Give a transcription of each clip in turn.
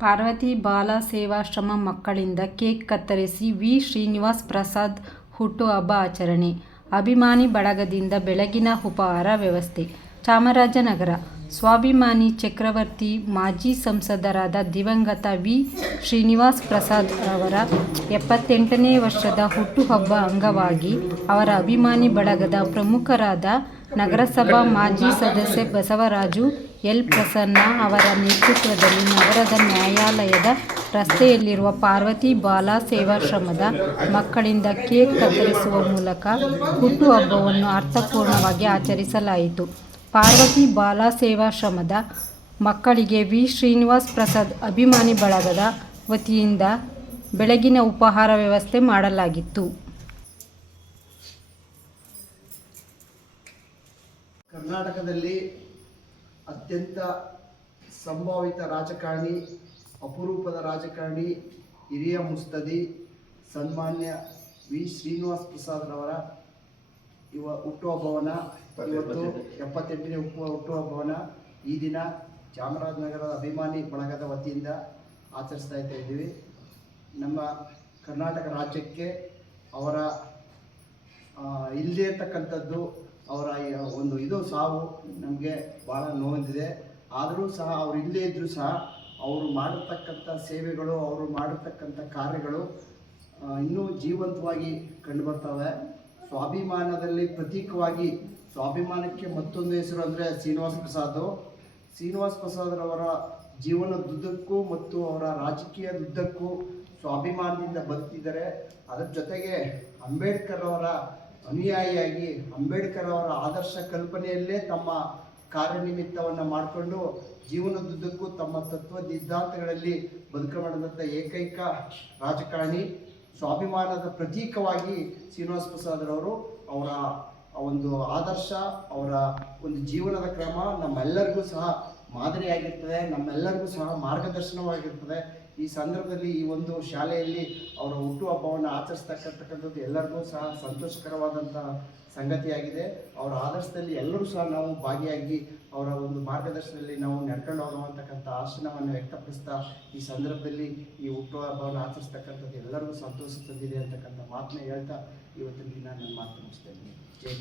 ಪಾರ್ವತಿ ಬಾಲ ಸೇವಾಶ್ರಮ ಮಕ್ಕಳಿಂದ ಕೇಕ್ ಕತ್ತರಿಸಿ ವಿ. ಶ್ರೀನಿವಾಸ್ ಪ್ರಸಾದ್ ಹುಟ್ಟುಹಬ್ಬ ಆಚರಣೆ. ಅಭಿಮಾನಿ ಬಳಗದಿಂದ ಬೆಳಗಿನ ಉಪಹಾರ ವ್ಯವಸ್ಥೆ. ಚಾಮರಾಜನಗರ. ಸ್ವಾಭಿಮಾನಿ ಚಕ್ರವರ್ತಿ ಮಾಜಿ ಸಂಸದರಾದ ದಿವಂಗತ ವಿ. ಶ್ರೀನಿವಾಸ್ ಪ್ರಸಾದ್ ಅವರ ಎಪ್ಪತ್ತೆಂಟನೇ ವರ್ಷದ ಹುಟ್ಟುಹಬ್ಬ ಅಂಗವಾಗಿ ಅವರ ಅಭಿಮಾನಿ ಬಳಗದ ಪ್ರಮುಖರಾದ ನಗರಸಭಾ ಮಾಜಿ ಸದಸ್ಯ ಬಸವರಾಜು ಎಲ್ ಪ್ರಸನ್ನ ಅವರ ನೇತೃತ್ವದಲ್ಲಿ ನಗರದ ನ್ಯಾಯಾಲಯದ ರಸ್ತೆಯಲ್ಲಿರುವ ಪಾರ್ವತಿ ಬಾಲ ಸೇವಾಶ್ರಮದ ಮಕ್ಕಳಿಂದ ಕೇಕ್ ಕತ್ತರಿಸುವ ಮೂಲಕ ಹುಟ್ಟುಹಬ್ಬವನ್ನು ಅರ್ಥಪೂರ್ಣವಾಗಿ ಆಚರಿಸಲಾಯಿತು. ಪಾರ್ವತಿ ಬಾಲ ಸೇವಾಶ್ರಮದ ಮಕ್ಕಳಿಗೆ ವಿ. ಶ್ರೀನಿವಾಸ್ ಪ್ರಸಾದ್ ಅಭಿಮಾನಿ ಬಳಗದ ವತಿಯಿಂದ ಬೆಳಗಿನ ಉಪಹಾರ ವ್ಯವಸ್ಥೆ ಮಾಡಲಾಗಿತ್ತು. ಕರ್ನಾಟಕದಲ್ಲಿ ಅತ್ಯಂತ ಸಂಭಾವಿತ ರಾಜಕಾರಣಿ, ಅಪರೂಪದ ರಾಜಕಾರಣಿ ಹಿರಿಯ ಮುಸ್ತದಿ ಸನ್ಮಾನ್ಯ ವಿ. ಶ್ರೀನಿವಾಸ್ ಪ್ರಸಾದ್ರವರ ಇವ ಹುಟ್ಟುಹಬ್ಬವನ್ನು, ಇವತ್ತು ಎಪ್ಪತ್ತೆಂಟನೇ ಹುಟ್ಟು ಭವನ ಈ ದಿನ ಚಾಮರಾಜನಗರದ ಅಭಿಮಾನಿ ಬಳಗದ ವತಿಯಿಂದ ಆಚರಿಸ್ತಾ ಇರ್ತಾ ಇದ್ದೀವಿ. ನಮ್ಮ ಕರ್ನಾಟಕ ರಾಜ್ಯಕ್ಕೆ ಅವರ ಇಲ್ಲದೇ ಇರ್ತಕ್ಕಂಥದ್ದು ಅವರ ಒಂದು ಇದು ಸಾವು ನಮಗೆ ಭಾಳ ನೋವಿದೆ ಆದರೂ ಸಹ ಅವರು ಇಲ್ಲದೇ ಇದ್ದರೂ ಸಹ ಅವರು ಮಾಡಿರ್ತಕ್ಕಂಥ ಸೇವೆಗಳು, ಅವರು ಮಾಡಿರ್ತಕ್ಕಂಥ ಕಾರ್ಯಗಳು ಇನ್ನೂ ಜೀವಂತವಾಗಿ ಕಂಡುಬರ್ತವೆ. ಸ್ವಾಭಿಮಾನದಲ್ಲಿ ಪ್ರತೀಕವಾಗಿ, ಸ್ವಾಭಿಮಾನಕ್ಕೆ ಮತ್ತೊಂದು ಹೆಸರು ಅಂದರೆ ಶ್ರೀನಿವಾಸ ಪ್ರಸಾದ್. ಶ್ರೀನಿವಾಸ್ ಪ್ರಸಾದ್ರವರ ಜೀವನದುದ್ದಕ್ಕೂ ಮತ್ತು ಅವರ ರಾಜಕೀಯದುದ್ದಕ್ಕೂ ಸ್ವಾಭಿಮಾನದಿಂದ ಬದುಕಿದ್ದಾರೆ ಅದರ ಜೊತೆಗೆ ಅಂಬೇಡ್ಕರ್ ಅವರ ಅನುಯಾಯಿಯಾಗಿ ಅಂಬೇಡ್ಕರ್ ಅವರ ಆದರ್ಶ ಕಲ್ಪನೆಯಲ್ಲೇ ತಮ್ಮ ಕಾರ್ಯನಿಮಿತ್ತವನ್ನು ಮಾಡಿಕೊಂಡು ಜೀವನದುದ್ದಕ್ಕೂ ತಮ್ಮ ತತ್ವ ಸಿದ್ಧಾಂತಗಳಲ್ಲಿ ಬದುಕು ಮಾಡಿದಂಥ ಏಕೈಕ ರಾಜಕಾರಣಿ, ಸ್ವಾಭಿಮಾನದ ಪ್ರತೀಕವಾಗಿ ಶ್ರೀನಿವಾಸ ಪ್ರಸಾದ್ರವರು ಅವರ ಒಂದು ಆದರ್ಶ, ಅವರ ಒಂದು ಜೀವನದ ಕ್ರಮ ನಮ್ಮೆಲ್ಲರಿಗೂ ಸಹ ಮಾದರಿಯಾಗಿರ್ತದೆ, ನಮ್ಮೆಲ್ಲರಿಗೂ ಸಹ ಮಾರ್ಗದರ್ಶನವಾಗಿರ್ತದೆ. ಈ ಸಂದರ್ಭದಲ್ಲಿ ಈ ಒಂದು ಶಾಲೆಯಲ್ಲಿ ಅವರ ಹುಟ್ಟುಹಬ್ಬವನ್ನು ಆಚರಿಸ್ತಕ್ಕಂಥಕ್ಕಂಥದ್ದು ಎಲ್ಲರಿಗೂ ಸಹ ಸಂತೋಷಕರವಾದಂತಹ ಸಂಗತಿಯಾಗಿದೆ. ಅವರ ಆದರ್ಶದಲ್ಲಿ ಎಲ್ಲರೂ ಸಹ ನಾವು ಭಾಗಿಯಾಗಿ ಅವರ ಒಂದು ಮಾರ್ಗದರ್ಶನದಲ್ಲಿ ನಾವು ನಡ್ಕೊಂಡು ಹೋಗುವಂತಕ್ಕಂಥ ಆಶನವನ್ನು ವ್ಯಕ್ತಪಡಿಸ್ತಾ ಈ ಸಂದರ್ಭದಲ್ಲಿ ಈ ಹುಟ್ಟುಹಬ್ಬವನ್ನು ಆಚರಿಸ್ತಕ್ಕಂಥದ್ದು ಎಲ್ಲರಿಗೂ ಸಂತೋಷ ತಂದಿದೆ ಅಂತಕ್ಕಂಥ ಮಾತನ್ನ ಹೇಳ್ತಾ ಇವತ್ತಿನ ದಿನ ನನ್ನ ಮಾತು ಮುಗಿಸ್ತೇನೆ. ಜೈ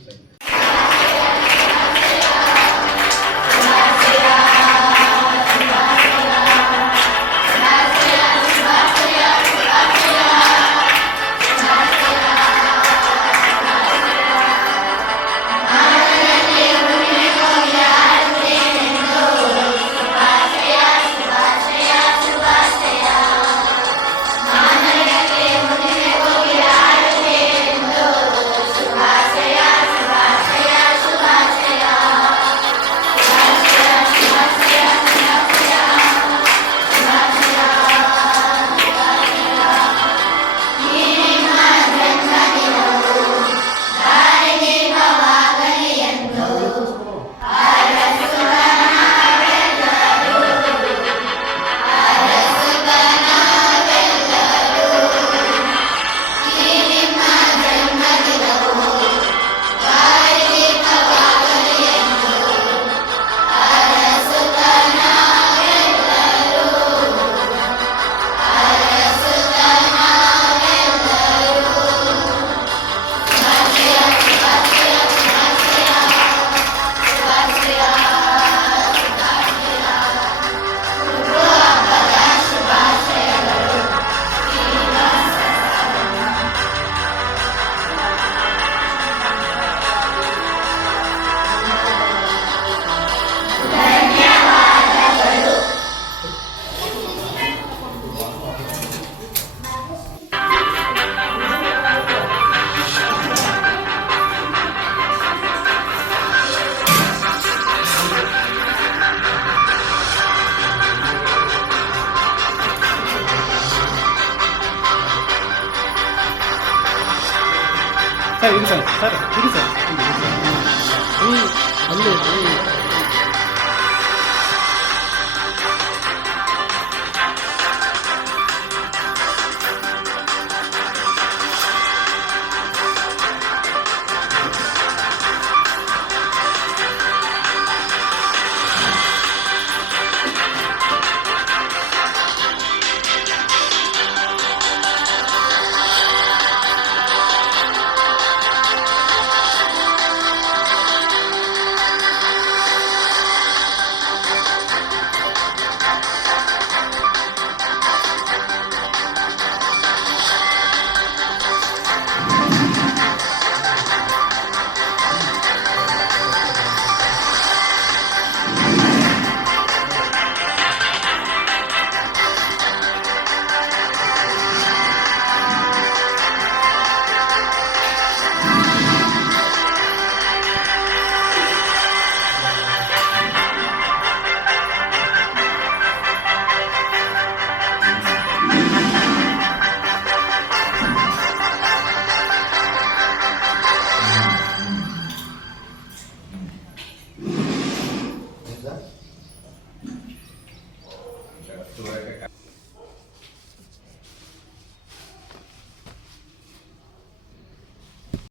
ಜೈ ಸರ್ ಇದು ಸರ್ ಸರ್ ಇದು ಸರ್ ಈ ಅಲ್ಲಿ ಈ